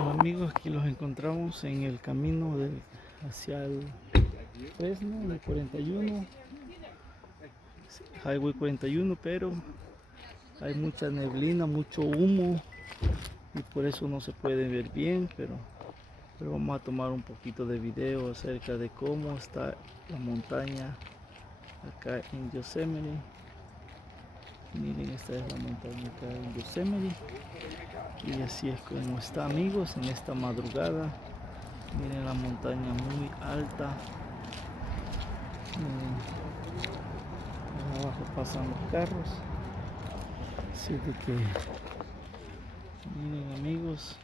Hola amigos, aquí los encontramos en el camino hacia el Fresno, el 41, Highway 41, pero hay mucha neblina, mucho humo y por eso no se puede ver bien, pero vamos a tomar un poquito de video acerca de cómo está la montaña acá en Yosemite. Miren, esta es la montaña acá en Yosemite y así es como está amigos en esta madrugada. Miren la montaña muy alta. Miren, abajo pasan los carros. Así de que miren amigos,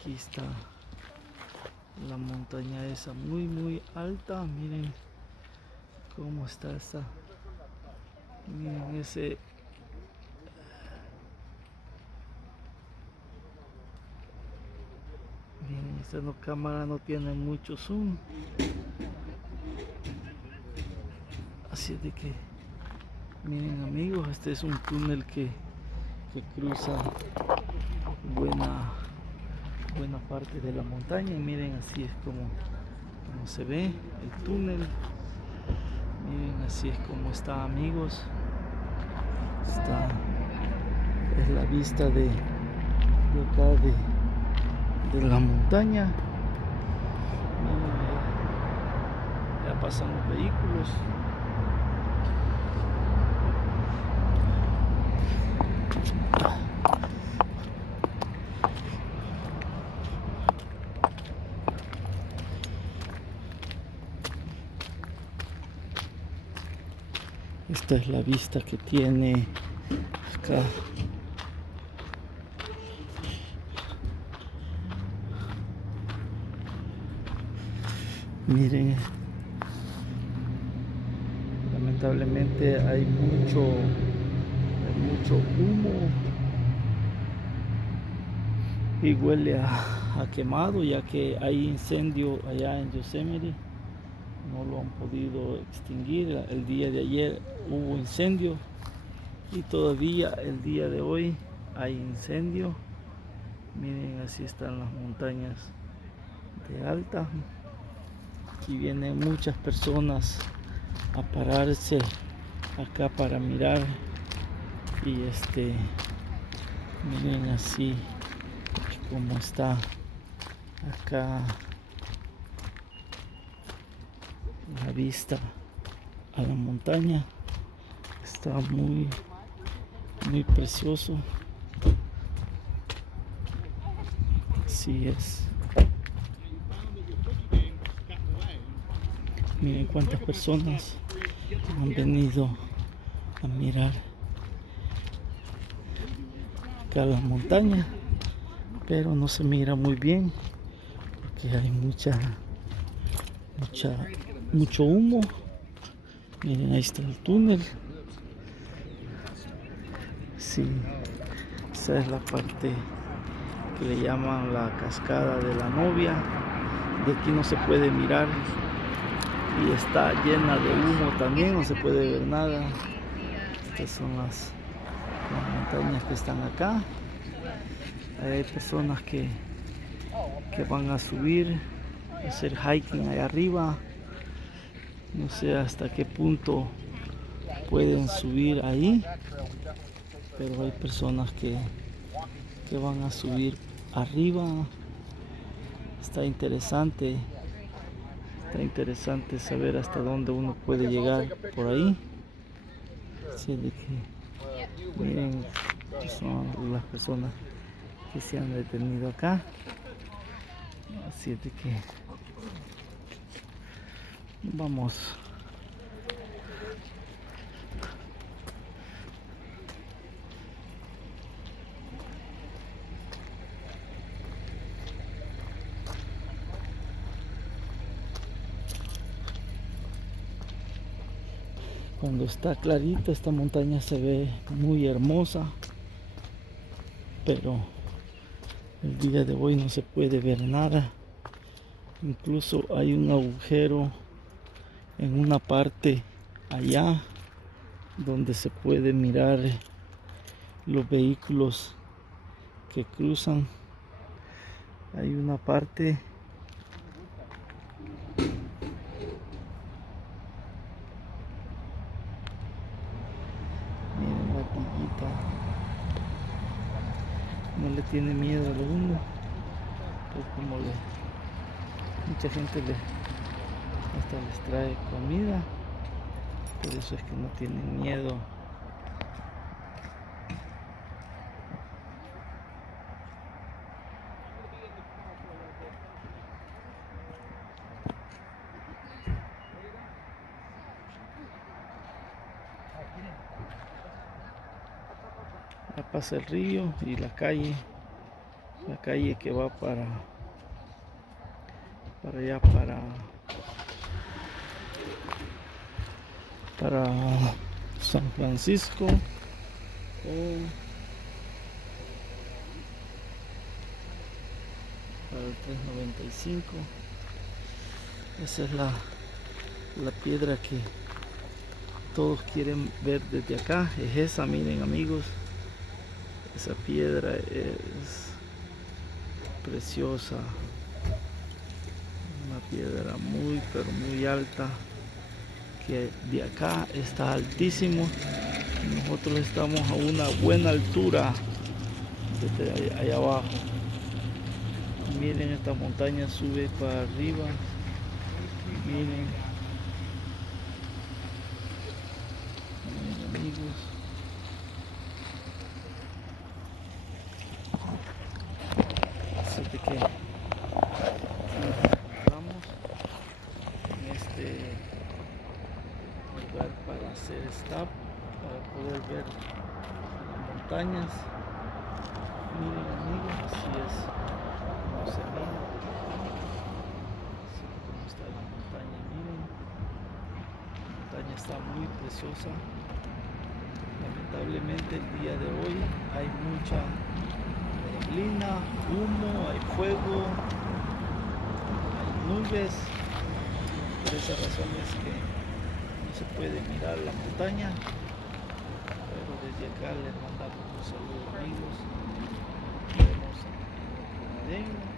aquí está la montaña esa muy alta. Miren cómo está esta. Miren ese. Miren, esta cámara no tiene mucho zoom. Así de que miren amigos, este es un túnel que cruza buena parte de la montaña y miren así es como se ve el túnel. Miren así es como está amigos. Es la vista de acá de la montaña. Miren, ya pasan los vehículos. Esta es la vista que tiene acá. Miren, lamentablemente hay mucho humo y huele a quemado, ya que hay incendio allá en Yosemite. No lo han podido extinguir. El día de ayer hubo incendio y todavía el día de hoy hay incendio. Miren, así están las montañas de alta. Aquí vienen muchas personas a pararse acá para mirar y miren así como está acá la vista a la montaña. Está muy precioso. Así es. Miren cuántas personas han venido a mirar acá la montaña, pero no se mira muy bien porque hay mucho humo. Miren, ahí está el túnel. Sí, esa es la parte que le llaman la cascada de la novia. De aquí no se puede mirar y está llena de humo también, no se puede ver nada. Estas son las montañas que están acá. Hay personas que van a subir, a hacer hiking allá arriba. No sé hasta qué punto pueden subir ahí, pero hay personas que van a subir arriba. Está interesante saber hasta dónde uno puede llegar por ahí. Así de que miren, son las personas que se han detenido acá. Así de que vamos. Cuando está clarita esta montaña se ve muy hermosa, pero el día de hoy no se puede ver nada. Incluso hay un agujero en una parte allá donde se puede mirar los vehículos que cruzan. Hay una parte miren la ardillita, no le tiene miedo a lo uno, pues como mucha gente hasta les trae comida, por eso es que no tienen miedo. Ya pasa el río y la calle que va para allá, para San Francisco o para el 395. Esa es la piedra que todos quieren ver desde acá, es esa, miren amigos, esa piedra es preciosa, una piedra muy pero muy alta, que de acá está altísimo, nosotros estamos a una buena altura desde allá abajo. Miren, esta montaña sube para arriba, miren amigos, así que vamos en este lugar para hacer stop, para poder ver las montañas. Miren amigos, así es como se mira, así como está la montaña. Miren, la montaña está muy preciosa. Lamentablemente el día de hoy hay mucha neblina, humo, hay fuego, hay nubes. Por esa razón es que no se puede mirar la montaña, pero desde acá les mandamos un saludo amigos. Nos vemos en otro video.